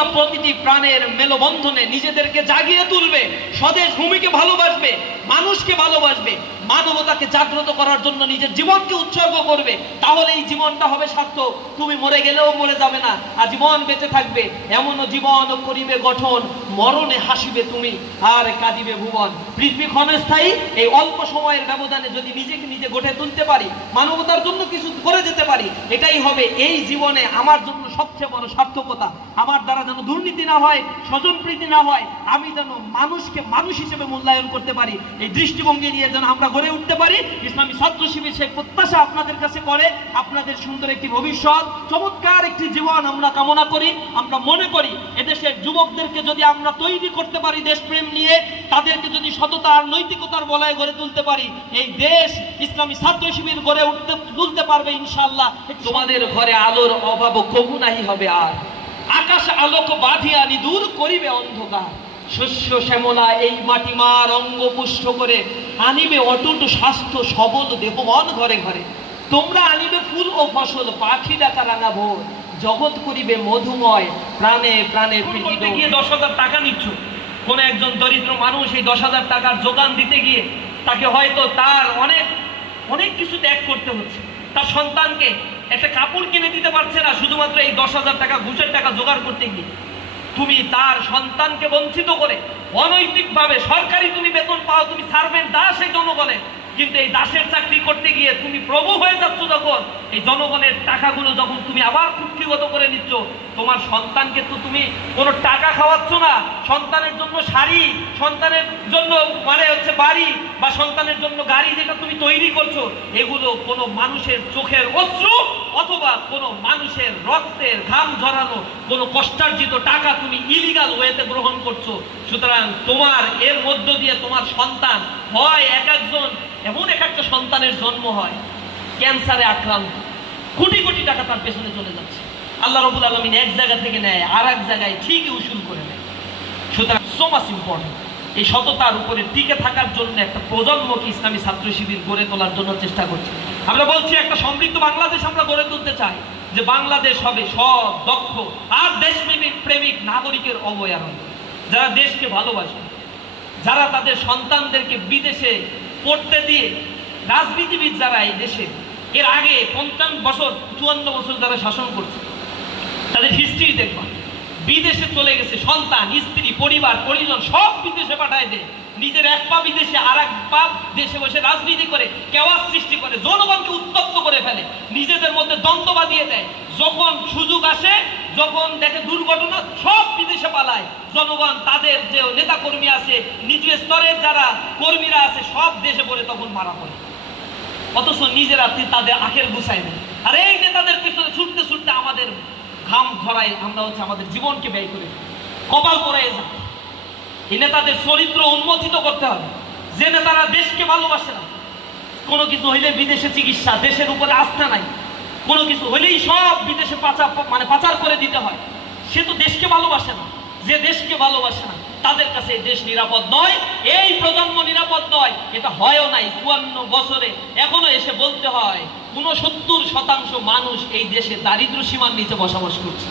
তোমরা প্রতিটি প্রাণের মেলবন্ধনে নিজেদেরকে জাগিয়ে তুলবে, স্বদেশ ভূমিকে ভালোবাসবে, মানুষকে ভালোবাসবে, মানবতাকে জাগ্রত করার জন্য নিজের জীবনকে উৎসর্গ করবে। তাহলে এই জীবনটা হবে সার্থক। তুমি মরে গেলেও মরে যাবে না, আজীবন বেঁচে থাকবে। এমনও জীবন করিবে গঠন, মরণে হাসিবে তুমি আর কাঁদিবে ভুবন। পৃথিবী ক্ষণস্থায়ী, এই অল্প সময়ের ব্যবধানে যদি নিজেকে নিজে গড়ে তুলতে পারি, মানবতার জন্য কিছু করে যেতে পারি, এটাই হবে এই জীবনে আমার জন্য সবচেয়ে বড় সার্থকতা। আমার দ্বারা যেন দুর্নীতি না হয়, স্বজনপ্রীতি না হয়, আমি যেন মানুষকে মানুষ হিসেবে মূল্যায়ন করতে পারি, এই দৃষ্টিভঙ্গি নিয়ে যেন আমরা গড়ে উঠতে পারি। ইসলামী ছাত্র শিবির সেই প্রত্যাশা আপনাদের কাছে করে। আপনাদের সুন্দর একটি ভবিষ্যৎ, চমৎকার একটি জীবন আমরা কামনা করি। আমরা মনে করি এদেশের যুবকদেরকে যদি আমরা তৈরি করতে পারি দেশপ্রেম নিয়ে, তাদেরকে যদি সততা আর নৈতিকতার বলয়ে গড়ে তুলতে পারি, এই দেশ ইসলামী ছাত্র শিবির গড়ে তুলতে পারবে ইনশাআল্লাহ। তোমাদের ঘরে আলোর অভাব কবু নাহি হবে আর, আকাশ আলোক বাঁধিয়া নিদূর করিবে অন্ধকার। শস্য শ্যামলা এই মাটি মার অঙ্গ পুষ্ট করে, আনিবে অটুট স্বাস্থ্য সবল দেহ মন ঘরে ঘরে। তোমরা আনিবে ফুল ও ফসল, পাখি ডাকা রাঙা ভোর, জগৎ করিবে মধুময়, প্রাণে প্রাণে করতে গিয়ে 10,000 টাকা নিচ্ছ। কোন একজন দরিদ্র মানুষ এই 10,000 টাকার যোগান দিতে গিয়ে তাকে হয়তো তার অনেক অনেক কিছু ত্যাগ করতে হচ্ছে। তার সন্তানকে একটা কাপড় কিনে দিতে পারছে না, শুধুমাত্র এই 10,000 টাকা ঘুষের টাকা জোগাড় করতে গিয়ে। তুমি তার সন্তানকে বঞ্চিত করে অনৈতিকভাবে সরকারি তুমি বেতন পাও, তুমি সার্ভেন্ট দাস এই জনগণে, কিন্তু এই দাসের চাকরি করতে গিয়ে তুমি প্রভু হয়ে যাচ্ছ যখন, এই জনগণের টাকাগুলো যখন তুমি আবার কুক্ষিগত করে নিচ্ছ, তোমার সন্তানকে তো তুমি কোনো টাকা খাওয়াচ্ছ না, সন্তানের জন্য শাড়ি, সন্তানের জন্য বাড়ি বা সন্তানের জন্য গাড়ি যেটা তুমি তৈরি করছো, এগুলো কোনো মানুষের চোখের অশ্রু অথবা কোনো মানুষের রক্তের ঘাম ঝরানো কোনো কষ্টার্জিত টাকা তুমি ইলিগাল ওয়েতে গ্রহণ করছো। সুতরাং তোমার এর মধ্য দিয়ে তোমার সন্তান হয় একজন এমন একটা সন্তানের জন্ম হয় ক্যান্সারে আক্রান্ত, কোটি কোটি টাকা তার পেছনে চলে যাচ্ছে। আল্লাহ রাব্বুল আলামিন এক জায়গা থেকে নেয় আর এক জায়গায় ঠিকই উসুল করে নেয়। সুতরাং সো মাচ ইম্পর্টেন্ট এই সততার উপরে টিকে থাকার জন্য একটা প্রজন্মকে ইসলামী ছাত্র শিবির গড়ে তোলার জন্য চেষ্টা করছি। আমরা বলছি একটা সমৃদ্ধ বাংলাদেশ আমরা গড়ে তুলতে চাই, যে বাংলাদেশ হবে সৎ, দক্ষ আর দেশপ্রেমিক প্রেমিক নাগরিকের অবয়ারণ, যারা দেশকে ভালোবাসে, যারা তাদের সন্তানদেরকে বিদেশে পড়তে দিয়ে, রাজনীতিবিদ যারা এই দেশে এর আগে 55 বছর 54 বছর যারা শাসন করছে, তাদের হিস্ট্রি দেখবা, বিদেশে চলে গেছে সন্তান, স্ত্রী, পরিবার, পরিজন সব বিদেশে পাঠায় দেয়, নিজের এক পা বিদেশে আর এক পা দেশে বসে রাজনীতি করে, কেওয়াস সৃষ্টি করে, জনগণকে উত্তপ্ত করে ফেলে, নিজেদের মধ্যে দ্বন্দ্ব বাঁধিয়ে দেয়। যখন সুযোগ আসে, যখন দেখে দুর্ঘটনা, সব বিদেশে পালায়। জনগণ তাদের যে নেতা কর্মী আছে, নিজ স্তরের যারা কর্মীরা আছে, সব দেশে পড়ে তখন মারা পড়ে, অথচ নিজেরা তাদের আখের গুছায় নেয়। আর এই নেতাদের পিছনে ছুটতে ছুটতে আমাদের ঘাম ঝরায়, আমরা আমাদের জীবনকে ব্যয় করে কপাল পরে যায়। এই নেতাদের চরিত্র উন্মোচিত করতে হবে, যে নেতারা দেশকে ভালোবাসে না, কোনো কিছু হইলে বিদেশে চিকিৎসা, দেশের উপরে আস্থা নাই, কোনো কিছু হইলেই সব বিদেশে পাচার করে দিতে হয়, সে তো দেশকে ভালোবাসে না। যে দেশকে ভালোবাসে না তাদের কাছে এই দেশ নিরাপদ নয়, এই প্রজন্ম নিরাপদ নয়, এটা হয়ও নাই। 54 বছরে এখনো এসে বলতে হয় 69% মানুষ এই দেশে দারিদ্র্য সীমার নিচে বসবাস করছে।